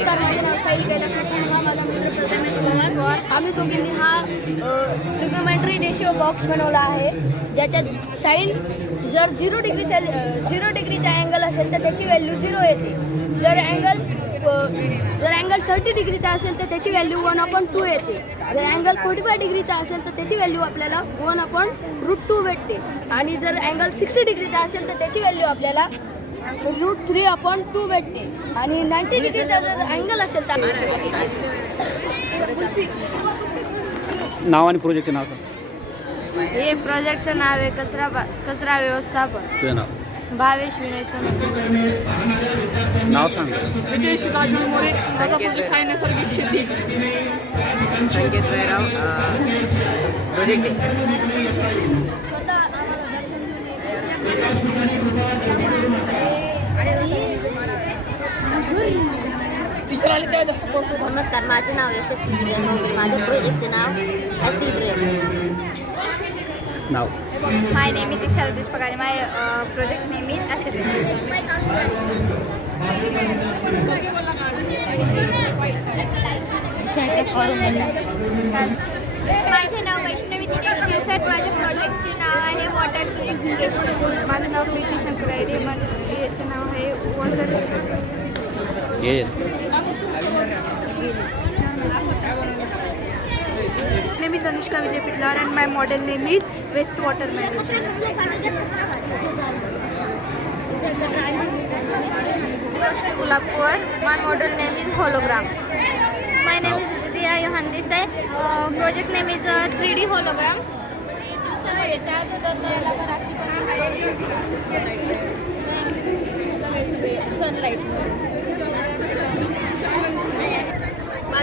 नमस्कार माझे नाव साई कैलास पाटील. हा माझा मित्र प्रथमेश पवार. आम्ही दोघींनी हा ट्रिग्नोमेट्री रेशिओ बॉक्स बनवला आहे. ज्याच्यात साईड जर झिरो डिग्री सेल झिरो डिग्रीचा अँगल असेल तर त्याची व्हॅल्यू झिरो येते. जर अँगल जर अँगल थर्टी डिग्रीचा असेल तर त्याची व्हॅल्यू वन अपॉन टू येते. जर अँगल फोर्टी फाय डिग्रीचा असेल तर त्याची व्हॅल्यू आपल्याला वन अपॉन रूट टू भेटते. आणि जर अँगल सिक्स्टी डिग्रीचा असेल तर त्याची व्हॅल्यू आपल्याला रूट थ्री अपॉन टू भेटते. आणि नाईन्टी डिग्रीचा जर अँगल असेल तर नाव आणि प्रोजेक्टचे नाव हे प्रोजेक्टचं नाव आहे कचरा कचरा व्यवस्थापन. भावेश विनय सोनवणे. नाव सांग. नितेश राजमान मोरे माझा प्रोजेक्ट आहे. नैसर्गिक शेती संकेत वैराव प्रोजेक्ट स्वतः आले त्या जास्त पडतो नमस्कार माझे नाव यशस्वी विजय मोगरे माझ्या प्रोजेक्टचे नाव acid rain now? My name is Diksha Ratish Pagare my project name is acid माझे नाव वैष्णवी दिनेश शिरसाट माझ्या प्रोजेक्टचे नाव आहे वॉटर प्युरिफिकेशन माझं नाव प्रीती शंकर आहे. माझ्या याचे नाव आहे वॉटर ये name is Anushka Vijay Pitlar and my model name is Wastewater Manager. Gulabpur. My model name is Hologram. My name is Vidya Johan Desai. Uh, project name is uh, 3D Hologram.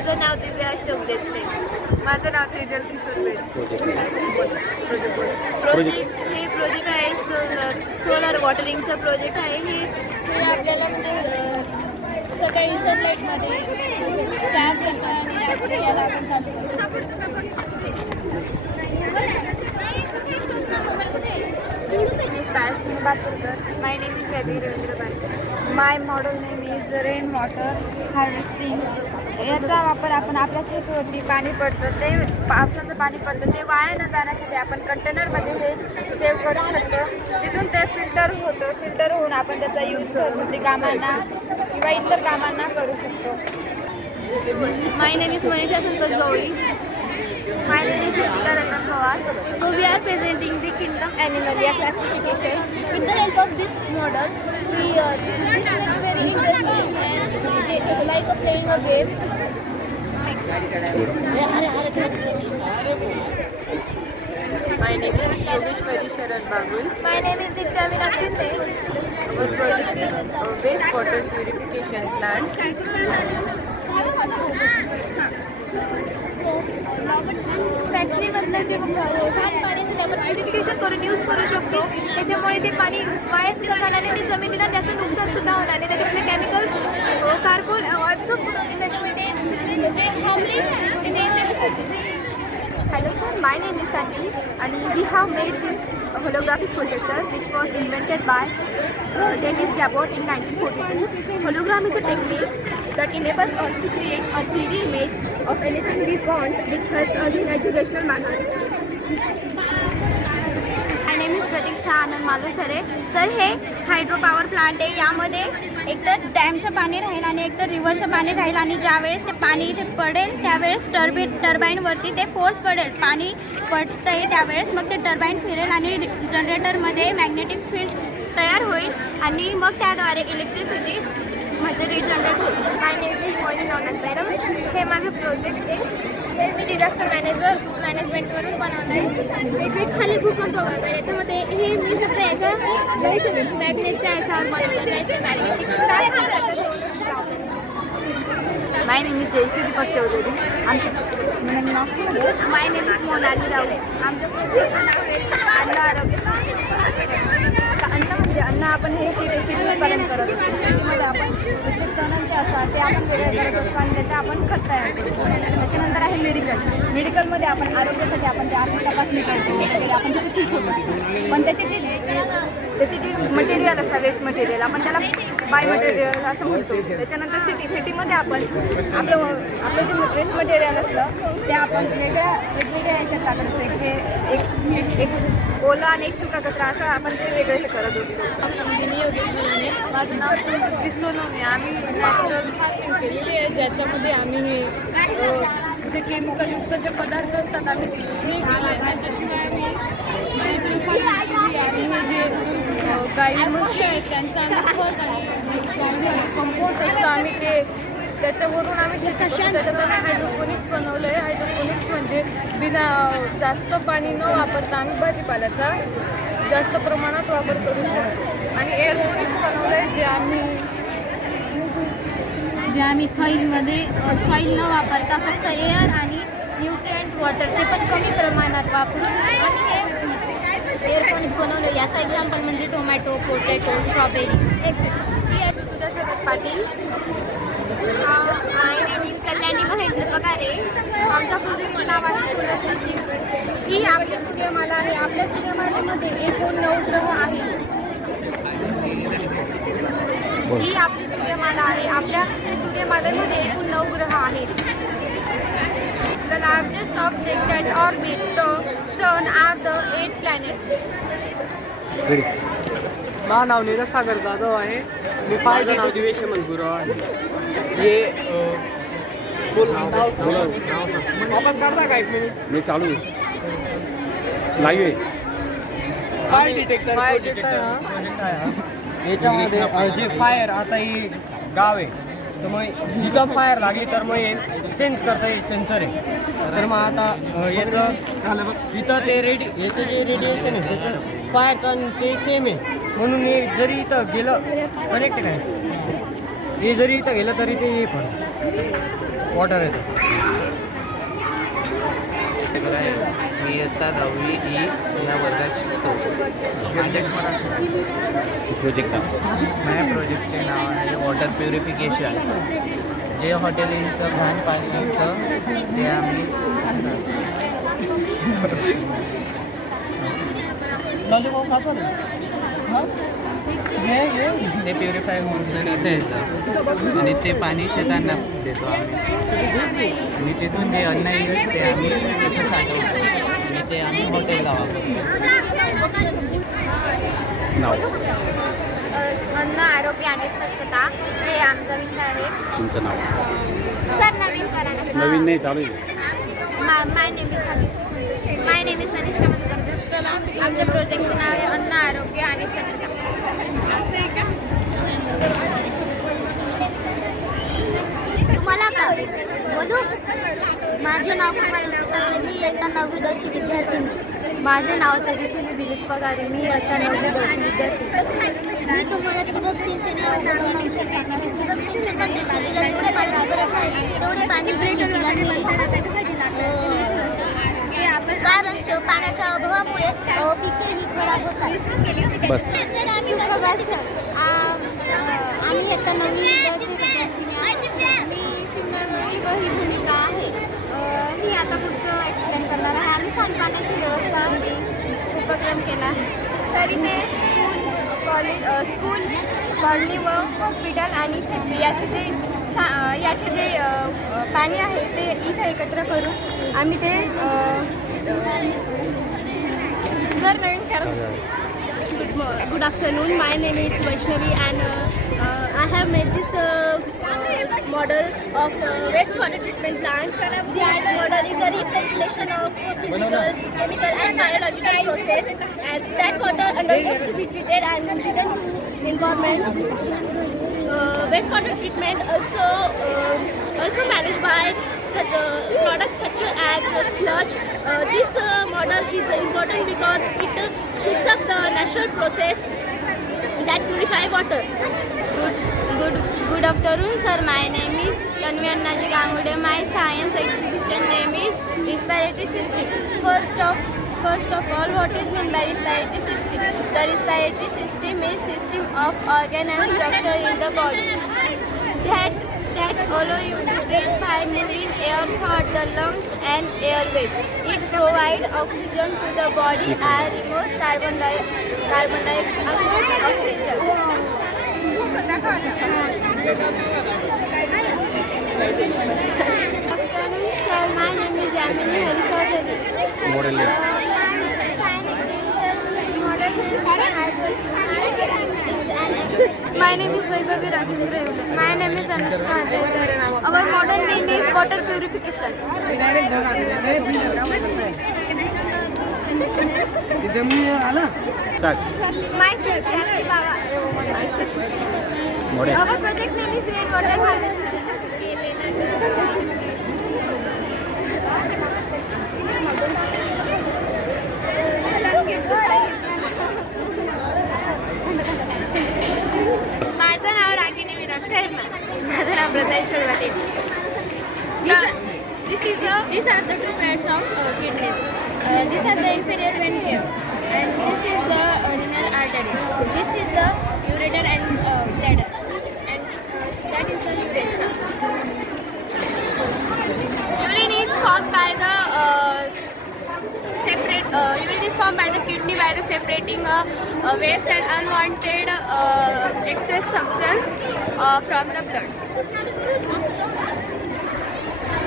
माझं नाव दिव्या अशोक देसले माझं नाव Tejal Kishor project हे project आहे solar solar वॉटरिंगचं project आहे. हे हे आपल्याला म्हणजे सकाळी सनलाईटमध्ये चार्ज होतं आणि रात्री याला आपण चालू करू my name is Ravi Ravindra Barkar my model name is rain water harvesting याचा वापर आपण आपल्या शेतीवरती पाणी पडतं ते पावसाचं पाणी पडतं ते वाया न जाण्यासाठी आपण कंटेनरमध्ये हे सेव्ह करू शकतो. तिथून ते फिल्टर होतं फिल्टर होऊन आपण त्याचा यूज घरगुती कामांना किंवा इतर कामांना करू शकतो. My name is Manisha Santosh Gawali. My name is Ritika Ratan Pawar. So we are presenting the kingdom animalia classification. With the help of this model, we uh, this makes very interesting and uh, like a playing a game. My name is Yogeshwari Sharad Bagul My name is Nitya Meenakshi Shinde. Our project is waste water purification plant फॅक्टरीमधलं जे घाण पाणी असतं आपण purification करून use करू शकतो. त्याच्यामुळे ते पाणी वायासुद्धा झाल्याने जाणार नाही आणि जमिनीला त्याचं नुकसान सुद्धा होणार नाही. त्याच्यामध्ये केमिकल्स कार्कोल ॲब्झॉर्ब करून त्याच्यामुळे ते म्हणजे हार्मलेस त्याचे इफेक्ट्स होते. Hello sir, my name is Tanvi and we have made this holographic projector which was invented by uh, Dennis Gabor in 1942. Hologram is a technique that enables us to create a 3D image of anything we want which helps us in educational manner. My Pratiksha Anand Malusare sir हे hydro power plant आहे. यामध्ये एकतर डॅमचं पाणी राहील आणि एकतर रिव्हरचं पाणी राहील आणि ज्यावेळेस ते पाणी इथे पडेल त्यावेळेस टर्बी टर्बाईनवरती ते फोर्स पडेल. पाणी पडतं आहे त्यावेळेस मग ते टर्बाईन फिरेल आणि जनरेटरमध्ये मॅग्नेटिक फील्ड तयार होईल आणि मग त्याद्वारे इलेक्ट्रिसिटी रिजनरेट होईल. My name is Mohini Navnath madam हे माझं प्रोजेक्ट आहे. हे मी डिझास्टर मॅनेजर मॅनेजमेंटवरून बनवलं आहे इथे खाली भूकंप वगैरे त्याच्यामध्ये हे मी फक्त याच्या मॅग्नेटच्या याच्यावर बनवलेलं आहे ते? Magnetic my name is Jayashree Deepak Chaudhari आमचे my name is Monali Raut आमच्या आरोग्य म्हणजे अन्न आपण हे शेती शेती उत्पादन करत असतो शेतीमध्ये आपण जे तण ते असतात ते आपण वेगळे करत असतो आणि त्याचं आपण खत तयार करतो. त्याच्यानंतर आहे मेडिकल मेडिकलमध्ये आपण आरोग्यासाठी आपण जे आर्थिक तपासणी करतो वगैरे आपण तिथे ठीक होत असतो. पण त्याचे जे त्याचे जे मटेरियल असतात वेस्ट मटेरियल आपण त्याला बाय मटेरियल असं म्हणतो. त्याच्यानंतर सिटी सिटीमध्ये आपण आपलं आपलं जे वेस्ट मटेरियल असतं ते आपण वेगळ्या वेगवेगळ्या ह्याच्यात टाकत असतो. हे एक एक ओला आणि एक सुका कचरा असं आपण ते वेगळं हे करत असतो. माझं नाव समृद्धी सोनवणे. आम्ही नॅचरल फार्मिंग केलेली आहे. ज्याच्यामध्ये आम्ही हे जे केमिकलयुक्त जे पदार्थ असतात आम्ही ते यूज नाही केले त्याच्याशिवाय आम्ही नॅचरल फार्मिंग केली आणि हे जे गाई म्हशी आहेत त्यांचं आम्ही खत आणि कंपोस्ट असतं आम्ही ते त्याच्यावरून आम्ही शेती करतो. त्याच्यात आम्ही हायड्रोपोनिक्स बनवलं आहे हायड्रोपोनिक्स म्हणजे बिना जास्त पाणी न वापरता आम्ही भाजीपाल्याचा जास्त प्रमाणात वापर करू शकतो आणि एअरपोनिक्स बनवलं आहे जे आम्ही जे आम्ही सॉईलमध्ये सॉईल न वापरता फक्त एअर आणि न्यूट्रिएंट वॉटर ते पण कमी प्रमाणात वापरून आम्ही एअरफोनिक्स बनवलं याचा एक्झाम्पल म्हणजे टोमॅटो पोटॅटो स्ट्रॉबेरी एक्सेट्रा तुझ्यासोबत पाटील. कल्याणी महेंद्र पगारे. आमच्या प्रोजेक्टचं नाव आहे सोलर सिस्टीम ही आपली सूर्यमाला आहे. आपल्या सूर्यमालेमध्ये एकूण नऊ ग्रह आहेत. बोल. ही आपली सूर्यमाला आहे. आपल्या सूर्यमालेमध्ये एकूण नऊ ग्रह आहेत. Object that orbit the sun are the eight planets ready माझं नाव नीरज सागर जाधव आहे. मी फाय नाव दिवेश मनगुराव आहे. हे. वापस काढता का एक मिनिट मी चालू. आहे. लाईव्ह आहे फायर डिटेक्टर प्रोजेक्ट आहे हा. प्रोजेक्ट आहे हा. याच्यामध्ये अ, जे फायर आता ही गाव आहे. तर मग जिथं फायर लागली तर मग हे सेन्स करतं हे सेन्सर आहे. तर मग आता याचं इथं ते रेडि याचं जे रेडिएशन आहे त्याचं फायरचं आणि ते सेम आहे. म्हणून हे जरी इथं गेलं कनेक्टेड आहे. हे जरी इथं गेलं तरी ते हे पण वॉटर येतं मी इयत्ता दहावी ई या वर्गात शिकतो. माझ्या प्रोजेक्ट आहे माझ्या प्रोजेक्टचे नाव आहे वॉटर प्युरिफिकेशन जे हॉटेलिंगचं घाण पाणी असतं ते आम्ही ते प्युरिफाय होऊन सर इथं येतं. आणि ते पाणी शेतांना देतो आम्ही. आणि तिथून जे अन्न येईल ते आम्ही तिथं साठवतो आणि ते आम्ही हॉटेलला वापरतो. नाव? अन्न आरोग्य आणि स्वच्छता हे आमचा विषय आहे. तुमचं नाव? सर नवीन करा. नवीन नाही चालू my name is my name is Tanishka Madhukar आमच्या प्रोजेक्टचं नाव आहे अन्न आरोग्य आणि स्वच्छता. तुम्हाला का? बोलू? माझे नाव असले मी इयत्ता नववी दोनची विद्यार्थी माझे नाव तेजस्वी दिलीप पगारे मी इयत्ता नववी दोनची विद्यार्थी मी तुम्हाला ठिबक सिंचन या उपकरणाविषयी सांगणार आहे. ठिबक सिंचन म्हणजे शेतीला जेवढे पाण्याची गरज आहे तेवढे पाणी शेतीला मिळेल कारण श- पाण्याच्या अभावामुळे पिके ही खराब होतात. बस. सर, आम्ही आम्ही विद्यार्थिनी आहोत. मी ही भूमिका आहे. ही आता पुढचं एक्सप्लेन करणार आहे. आम्ही सांडपाण्याची व्यवस्था ही उपक्रम केला आहे. सर इथे स्कूल कॉलेज स्कूल कॉलनी व हॉस्पिटल आणि याचे जे सा याचे जे पाणी आहे ते इथं एकत्र करून आम्ही ते Good, morning. good afternoon. My name is Vaishnavi, and uh, uh, I have made this uh, uh, model of uh, wastewater treatment plant. The model is a representation of physical, chemical, and biological process, and that water undergoes to be treated and given to environment. Uh, wastewater treatment also uh, also managed by such uh, products such as uh, sludge. Uh, this uh, model is important because it uh, speeds up the natural process that purify water. Good, good, good afternoon, sir. My name is Tanvi Annaji Gangude. My science exhibition name is respiratory system. First of First of all, what is meant by respiratory system? The respiratory system is system of organ and structure in the body that Although you breathe by moving air through the lungs and airways. It provides oxygen to the body and removes carbon dioxide. Uh, My name is Vaibhavi Rajendra Evle. My name is Anushka Ajay Our model name is water purification. Myself, Yashti Baba. Our project name is rainwater harvesting. Uh, waste and unwanted uh, excess substance uh, from the blood.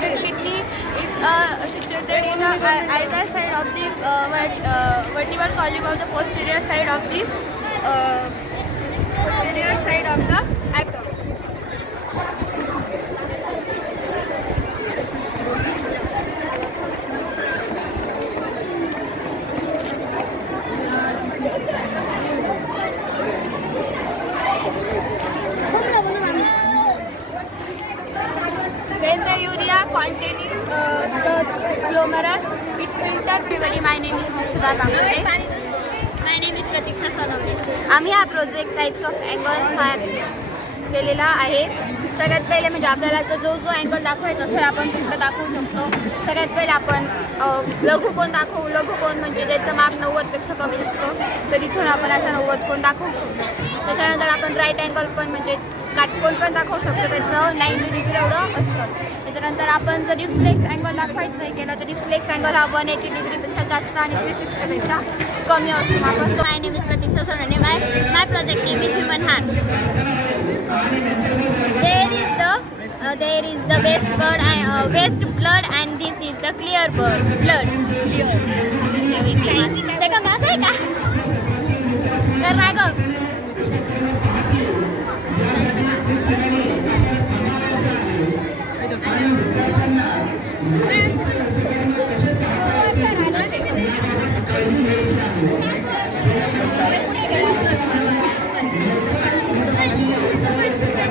Kidney is uh, situated in uh, either side of the uh, uh, vertebral column of the posterior side of the uh, posterior side of the abdomen. When the urea containing uh, the glomerulus, it filters. Everybody, my name is Mokshuda Kamute. My name is Pratiksha Sonawde. आम्ही हा project types of angle तयार केलेला आहे सगळ्यात पहिले म्हणजे आपल्याला जो जो जो अँगल दाखवायचा असेल आपण तिकडं दाखवू शकतो सगळ्यात पहिले आपण अ, लघुकोन दाखवू लघुकोन म्हणजे ज्याचं माप नव्वदपेक्षा कमी असतं तर इथून आपण असा नव्वद कोण दाखवू शकतो त्याच्यानंतर आपण राईट अँगल पण म्हणजेच काटकोन पण दाखवू शकतो त्याचं नाईन्टी डिग्री एवढं असतं त्याच्यानंतर आपण जरी फ्लेक्स अँगल दाखवायचं केलं तरी फ्लेक्स अँगल हा वन एटी डिग्रीपेक्षा जास्त आणि थ्री सिक्स्टीपेक्षा कमी असतो आपण तो My name is Pratiksha Sonawde. My, my project name is Human Heart. There is the uh, there is the waste blood and uh, waste blood and this is the clear blood. Blood. ते का माझं आहे का तर Thank you.